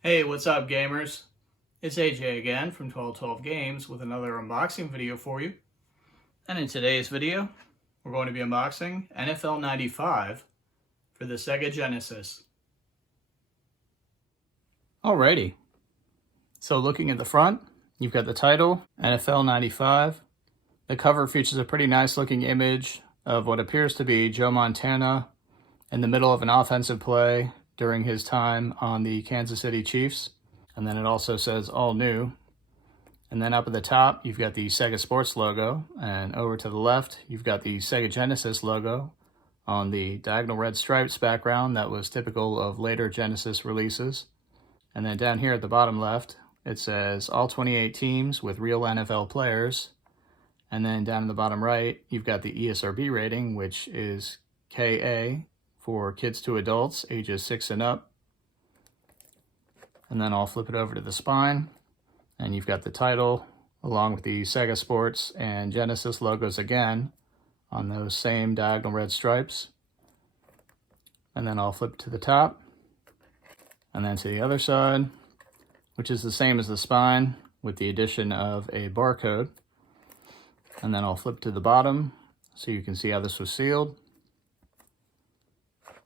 Hey, what's up, gamers? It's AJ again from 1212 Games with another unboxing video for you. And in today's video, we're going to be unboxing NFL 95 for the Sega Genesis. Alrighty, so looking at the front, you've got the title, NFL 95. The cover features a pretty nice looking image of what appears to be Joe Montana in the middle of an offensive play during his time on the Kansas City Chiefs. And then it also says all new. And then up at the top, you've got the Sega Sports logo. And over to the left, you've got the Sega Genesis logo on the diagonal red stripes background that was typical of later Genesis releases. And then down here at the bottom left, it says all 28 teams with real NFL players. And then down in the bottom right, you've got the ESRB rating, which is KA for kids to adults, ages 6 and up. And then I'll flip it over to the spine, and you've got the title along with the Sega Sports and Genesis logos again on those same diagonal red stripes. And then I'll flip to the top, and then to the other side, which is the same as the spine with the addition of a barcode. And then I'll flip to the bottom so you can see how this was sealed.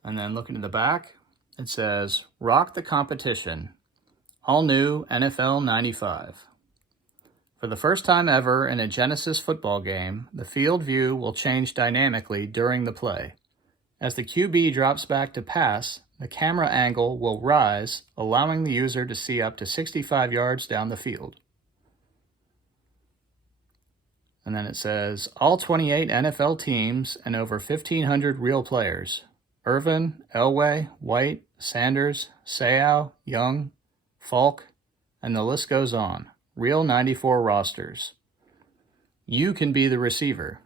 And then looking at the back, it says, "Rock the competition. All new NFL 95. For the first time ever in a Genesis football game, the field view will change dynamically during the play. As the QB drops back to pass, the camera angle will rise, allowing the user to see up to 65 yards down the field." And then it says, all 28 NFL teams and over 1,500 real players. Irvin, Elway, White, Sanders, Seau, Young, Falk, and the list goes on. Real 94 rosters. You can be the receiver.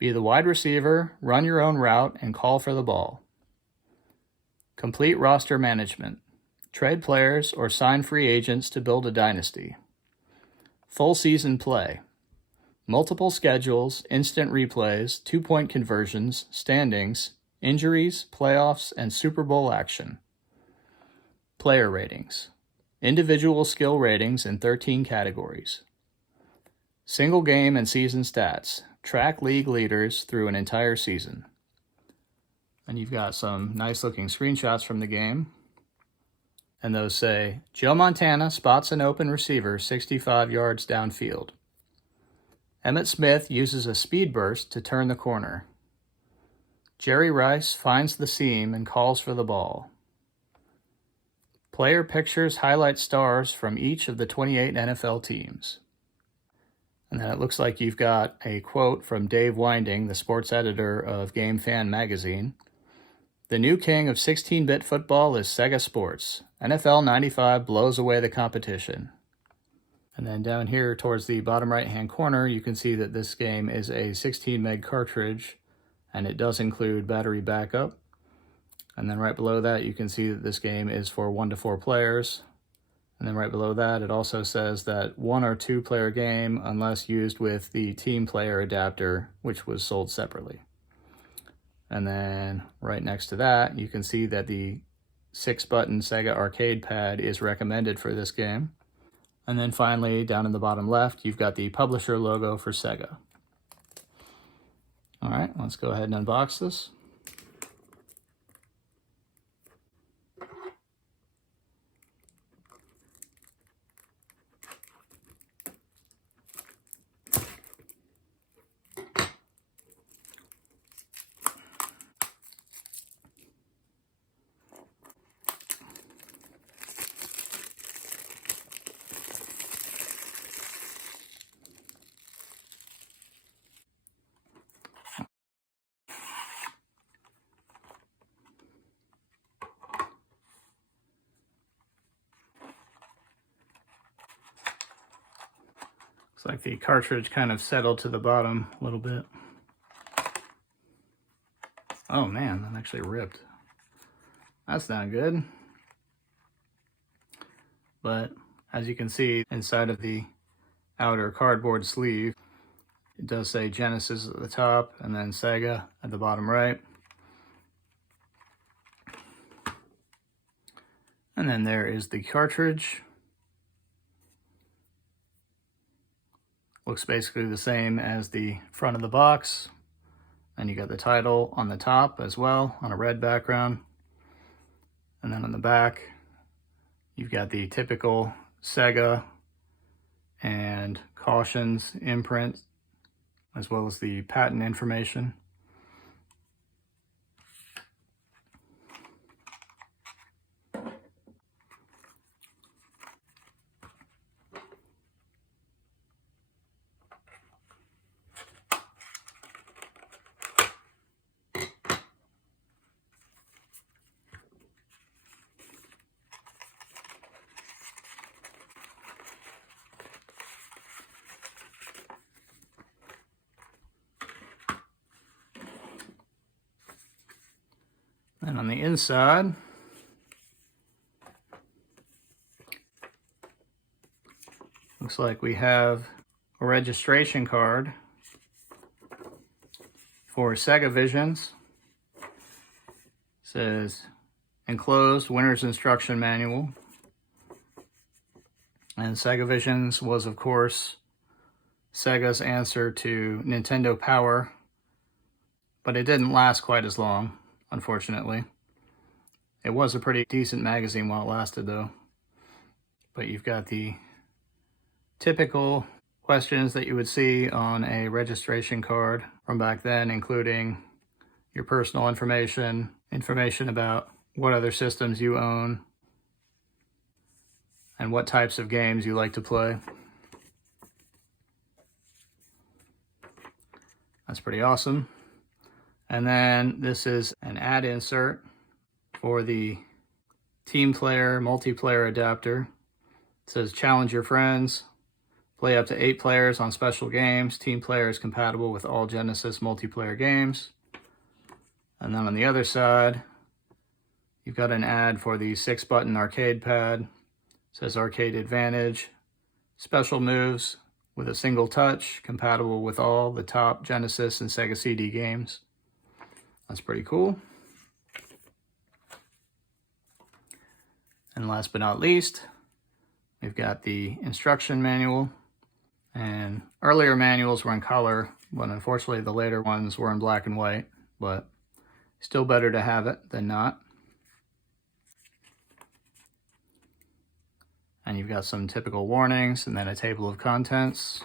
Be the wide receiver, run your own route, and call for the ball. Complete roster management. Trade players or sign free agents to build a dynasty. Full season play. Multiple schedules, instant replays, 2-point conversions, standings, injuries, playoffs, and Super Bowl action. Player ratings. Individual skill ratings in 13 categories. Single game and season stats. Track league leaders through an entire season. And you've got some nice looking screenshots from the game. And those say, Joe Montana spots an open receiver 65 yards downfield. Emmitt Smith uses a speed burst to turn the corner. Jerry Rice finds the seam and calls for the ball. Player pictures highlight stars from each of the 28 NFL teams. And then it looks like you've got a quote from Dave Winding, the sports editor of Game Fan magazine. The new king of 16-bit football is Sega Sports. NFL 95 blows away the competition. And then down here towards the bottom right-hand corner, you can see that this game is a 16 meg cartridge, and it does include battery backup. And then right below that, you can see that this game is for 1 to 4 players. And then right below that, it also says that 1 or 2 player game unless used with the team player adapter, which was sold separately. And then right next to that, you can see that the 6-button Sega arcade pad is recommended for this game. And then finally, down in the bottom left, you've got the publisher logo for Sega. All right, let's go ahead and unbox this. Looks like the cartridge kind of settled to the bottom a little bit. Oh man, that actually ripped. That's not good. But as you can see inside of the outer cardboard sleeve, it does say Genesis at the top and then Sega at the bottom right. And then there is the cartridge. Looks basically the same as the front of the box. And you got the title on the top as well on a red background. And then on the back, you've got the typical Sega and cautions imprint, as well as the patent information. And on the inside, looks like we have a registration card for Sega Visions. It says enclosed winner's instruction manual. And Sega Visions was, of course, Sega's answer to Nintendo Power, but it didn't last quite as long, unfortunately. It was a pretty decent magazine while it lasted, though. But you've got the typical questions that you would see on a registration card from back then, including your personal information, information about what other systems you own, and what types of games you like to play. That's pretty awesome. And then this is an ad insert for the Team Player multiplayer adapter. It says challenge your friends, play up to 8 players on special games. Team Player is compatible with all Genesis multiplayer games. And then on the other side, you've got an ad for the 6-button arcade pad. It says Arcade Advantage, special moves with a single touch, compatible with all the top Genesis and Sega CD games. That's pretty cool. And last but not least, we've got the instruction manual. And earlier manuals were in color, but unfortunately the later ones were in black and white, but still better to have it than not. And you've got some typical warnings and then a table of contents.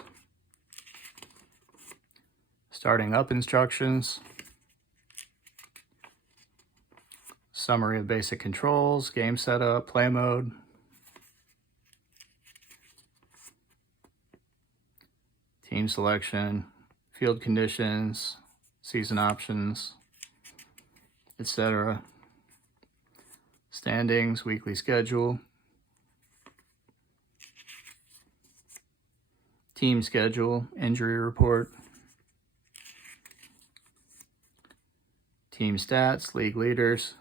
Starting up instructions. Summary of basic controls, game setup, play mode. Team selection, field conditions, season options, etc. Standings, weekly schedule. Team schedule, injury report. Team stats, league leaders.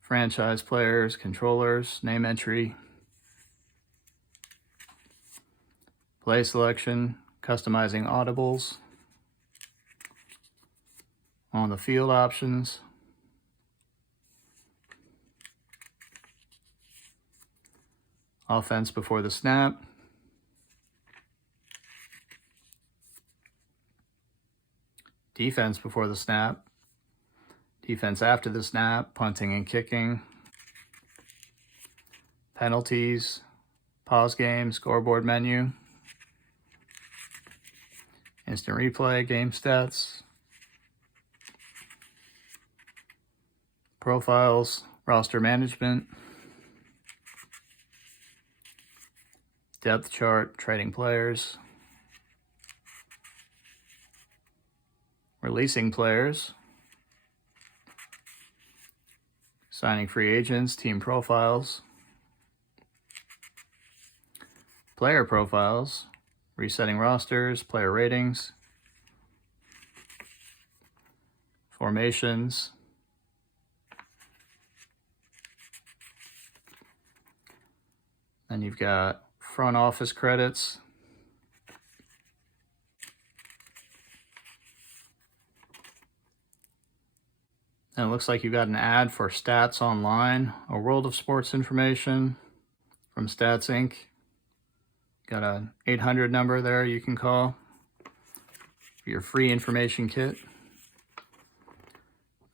Franchise players, controllers, name entry. Play selection, customizing audibles. On the field options. Offense before the snap. Defense before the snap. Defense after the snap, punting and kicking. Penalties, pause game, scoreboard menu. Instant replay, game stats. Profiles, roster management. Depth chart, trading players. Releasing players. Signing free agents, team profiles. Player profiles, resetting rosters, player ratings. Formations. Then you've got front office credits. And it looks like you got an ad for Stats Online, a world of sports information from Stats Inc. Got a 800 number there you can call for your free information kit.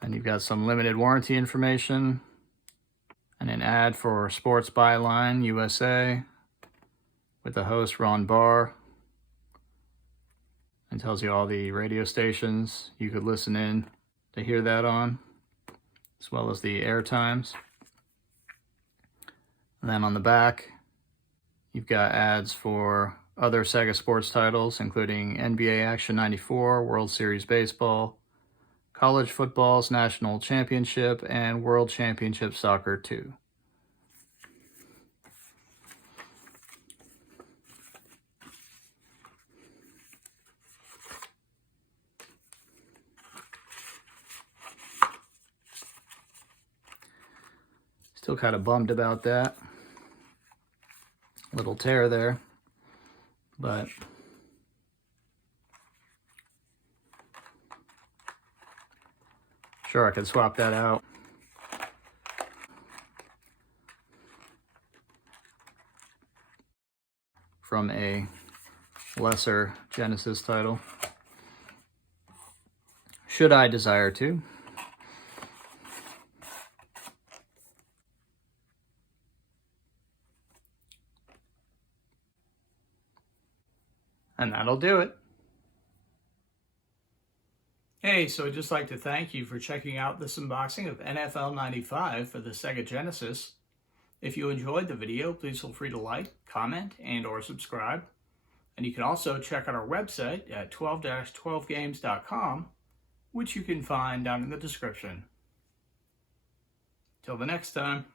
And you've got some limited warranty information and an ad for Sports Byline USA with the host Ron Barr. And tells you all the radio stations you could listen in to hear that on, as well as the air times. And then on the back, you've got ads for other Sega sports titles, including NBA Action 94, World Series Baseball, College Football's National Championship, and World Championship Soccer 2. Still kind of bummed about that. Little tear there, but sure, I could swap that out. From a lesser Genesis title, should I desire to. And that'll do it. Hey, so I'd just like to thank you for checking out this unboxing of NFL 95 for the Sega Genesis. If you enjoyed the video, please feel free to like, comment, and or subscribe. And you can also check out our website at 12-12games.com, which you can find down in the description. Till the next time.